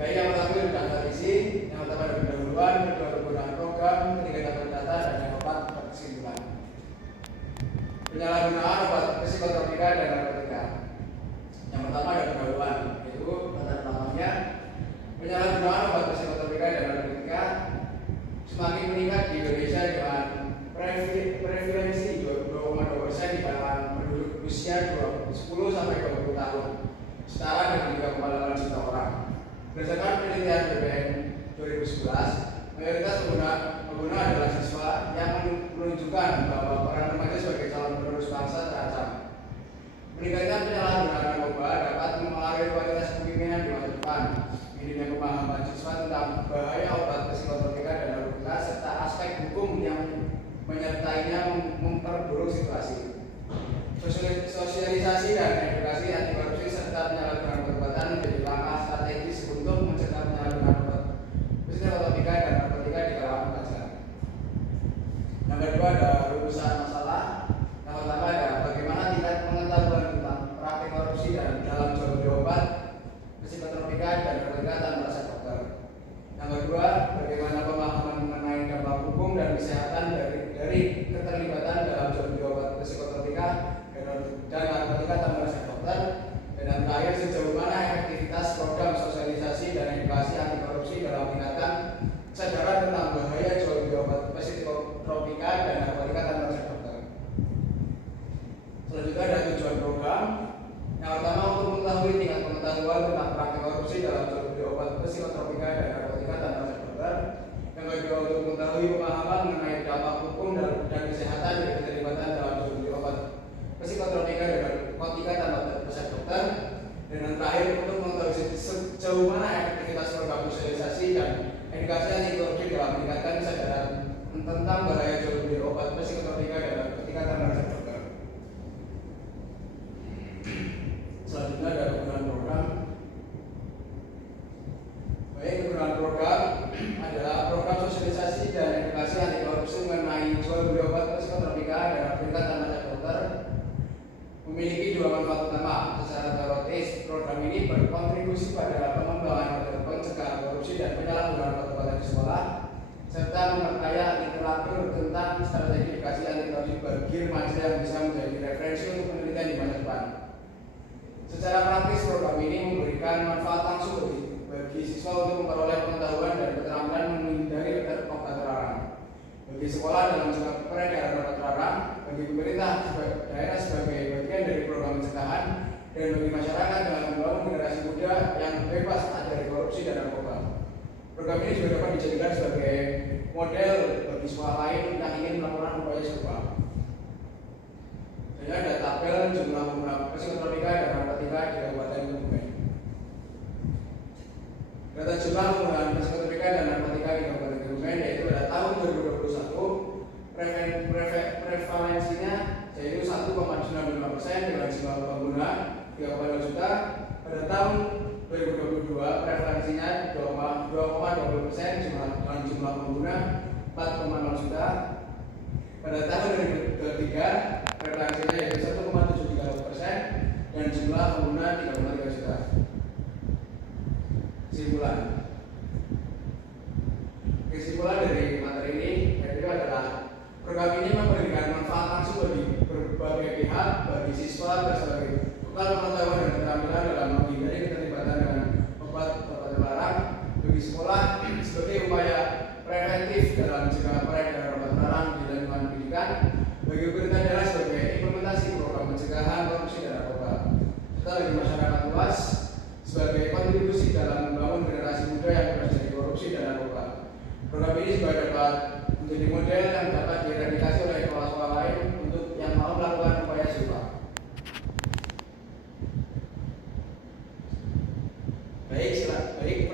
Baik, yang pertama itu daftar isi, yang pertama ada pendahuluan, kedua penggunaan program, ketiga daftar data, dan yang keempat kesimpulan. Penyalahgunaan obat psikotropika dan narkotika. Yang pertama ada pendahuluan, yaitu latar belakangnya penyalahgunaan obat psikotropika dan narkotika semakin meningkat di Indonesia dengan prevalensi 2,2% di kalangan penduduk usia 10 sampai 20 tahun, setara dengan 3,8 juta orang. Berdasarkan penelitian BPN 2011, mayoritas pengguna adalah siswa yang menunjukkan bahwa peran remaja sebagai calon penerus bangsa terancam. Meningkatnya penyalahgunaan narkoba dapat mempengaruhi kualitas kepemimpinan di masa depan. Minimnya pemahaman siswa tentang bahaya obat psikotropika dan narkotika serta aspek hukum yang menyertainya memperburuk situasi. Sosialisasi dan edukasi anti korupsi serta penyalahgunaan perbuatan menjadi langkah strategis untuk mencegah penyalahgunaan obat psikotropika dan narkotika di kalangan remaja. Yang kedua ada rumusan masalah. Yang pertama ada bagaimana tingkat pengetahuan tentang praktik korupsi dan dalam jual beli obat psikotropika dan narkotika tanpa resep dokter. Yang kedua, bagaimana pemahaman mengenai dampak hukum dan kesehatan dari keterlibatan dalam jual beli obat psikotropika dan narkotika tanpa resep dokter. Dan yang terakhir, sejauh mana efektivitas program sosialisasi dan edukasi anti korupsi dalam meningkatkan kesadaran tentang bahaya jual beli obat psikotropika dan narkotika tanpa resep dokter. Selanjutnya ada tujuan program. Yang pertama, untuk mengetahui tingkat pengetahuan tentang praktik korupsi dalam jual beli obat psikotropika dan narkotika tanpa resep dokter. Yang kedua, untuk mengetahui pemahaman mengenai dampak hukum dan kesehatan dari keterlibatan dalam jual beli obat psikotropika dan narkotika tanpa resep dokter. Dan yang terakhir, untuk mengetahui sejauh mana efektivitas program sosialisasi dan edukasi anti korupsi dalam meningkatkan kesadaran tentang bahaya jual beli obat psikotropika dan narkotika tanpa resep dokter. Selanjutnya ada kegunaan program. Baik, kegunaan program adalah program sosialisasi dan edukasi anti korupsi mengenai jual beli obat psikotropika dan narkotika tanpa resep dokter. Memiliki dua manfaat utama. Secara teoritis, program ini berkontribusi pada pengembangan metode pencegahan korupsi dan penyalahgunaan obat di sekolah, serta memperkaya literatur tentang strategi edukasi anti korupsi bagi remaja yang bisa menjadi referensi untuk penelitian di masa depan. Secara praktis, program ini memberikan manfaat langsung bagi siswa untuk memperoleh pengetahuan dan keterampilan menghindari obat terlarang. Bagi sekolah dalam jangka peredaran obat terlarang, bagi pemerintah daerah sebagai bagian dari program pencegahan, dan bagi masyarakat dalam membangun generasi muda yang bebas dari korupsi dan narkoba. Program ini juga dapat dijadikan sebagai model bagi sekolah lain yang ingin melakukan upaya serupa. Jadi ada tabel jumlah pengguna psikotropika dan narkotika di Kabupaten Kebumen. Data jumlah penggunaan psikotropika dan narkotika di Kabupaten Kebumen yaitu pada tahun 2021 prevalensinya yaitu 1,95% dengan jumlah pengguna 3,2 juta. Pada tahun 2022 prevalensinya 2,20% dengan jumlah pengguna 4,0 juta. Pada tahun 2023 prevalensinya yaitu 1,73% dan jumlah pengguna 3,3 juta. Kesimpulan dari materi ini yaitu adalah program ini memberikan manfaat langsung bagi berbagai pihak, bagi siswa sebagai bekal pengetahuan dan keterampilan dalam menghindari keterlibatan dengan obat-obat terlarang, bagi sekolah sebagai upaya preventif dalam mencegah peredaran obat terlarang di lingkungan pendidikan, bagi pemerintah daerah sebagai implementasi program pencegahan korupsi dan narkoba, serta bagi masyarakat luas sebagai kontribusi dalam membangun generasi muda yang bebas dari korupsi dan narkoba. Program ini juga dapat menjadi model yang dapat direplikasi oleh sekolah-sekolah lain untuk yang mau melakukan upaya serupa. Baik,